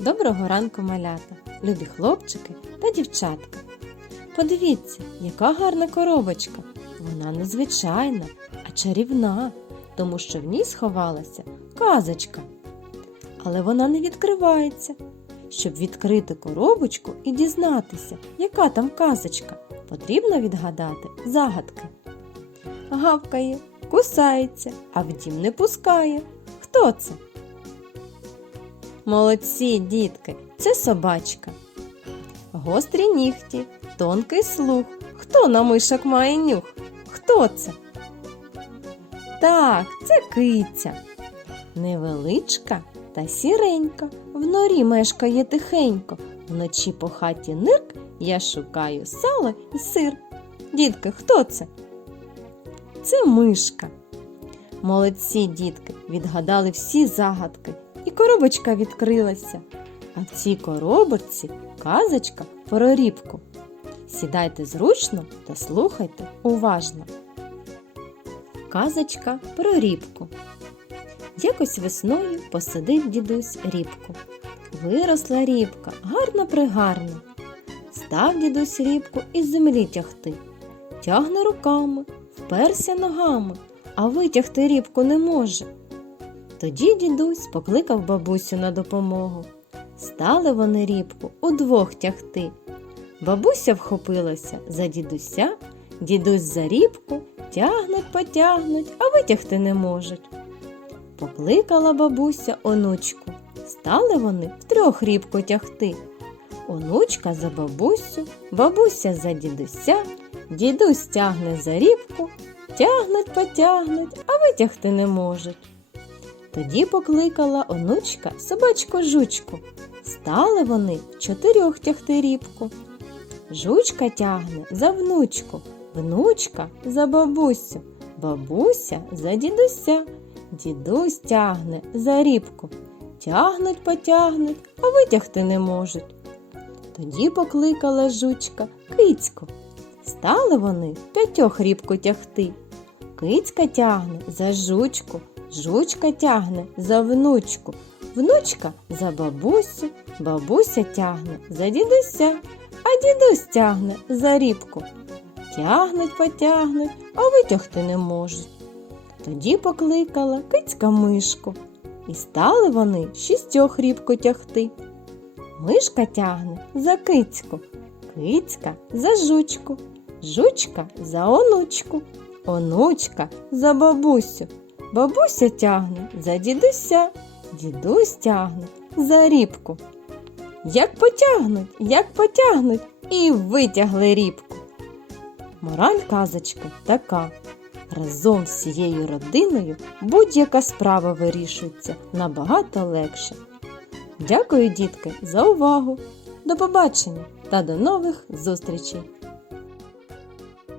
Доброго ранку малята, любі хлопчики та дівчатка. Подивіться, яка гарна коробочка. Вона незвичайна, а чарівна, тому що в ній сховалася казочка. Але вона не відкривається. Щоб відкрити коробочку і дізнатися, яка там казочка, потрібно відгадати загадки. Гавкає, кусається, а в дім не пускає. Хто це? Молодці, дітки, це собачка. Гострі нігті, тонкий слух. Хто на мишок має нюх? Хто це? Так, це киця. Невеличка та сіренька. В норі мешкає тихенько. Вночі по хаті нирк я шукаю сало і сир. Дітки, хто це? Це мишка. Молодці дітки відгадали всі загадки коробочка відкрилася, а в цій коробочці казочка про рібку. Сідайте зручно та слухайте уважно. Казочка про рібку. Якось весною посадив дідусь рібку. Виросла рібка, гарно пригарно. Став дідусь рібку із землі тягти. Тягне руками, вперся ногами, а витягти рібку не може. Тоді дідусь покликав бабусю на допомогу. Стали вони рібку удвох тягти. Бабуся вхопилася за дідуся, дідусь за рібку, тягнуть, потягнуть, а витягти не можуть. Покликала бабуся онучку. Стали вони втрьох рібку тягти. Онучка за бабусю, бабуся за дідуся, дідусь тягне за рібку, тягнуть, потягнуть, а витягти не можуть. Тоді покликала онучка собачку жучку. Стали вони в чотирьох тягти рібку. Жучка тягне за внучку, внучка за бабусю, бабуся за дідуся, дідусь тягне за рібку. Тягнуть, потягнуть, а витягти не можуть. Тоді покликала жучка кицьку. Стали вони п'ятьох рібку тягти. Кицька тягне за жучку, жучка тягне за внучку, внучка за бабусю, бабуся тягне за дідуся, а дідусь тягне за рібку. Тягнуть, потягнуть, а витягти не можуть. Тоді покликала кицька мишку. І стали вони шістьох рібку тягти. Мишка тягне за кицьку, кицька за жучку, жучка за онучку, онучка за бабусю, Бабуся тягне за дідуся, дідусь тягне за рібку. Як потягнуть, як потягнуть і витягли рібку. Мораль казочки така. Разом з цією родиною будь-яка справа вирішується набагато легше. Дякую, дітки, за увагу! До побачення та до нових зустрічей!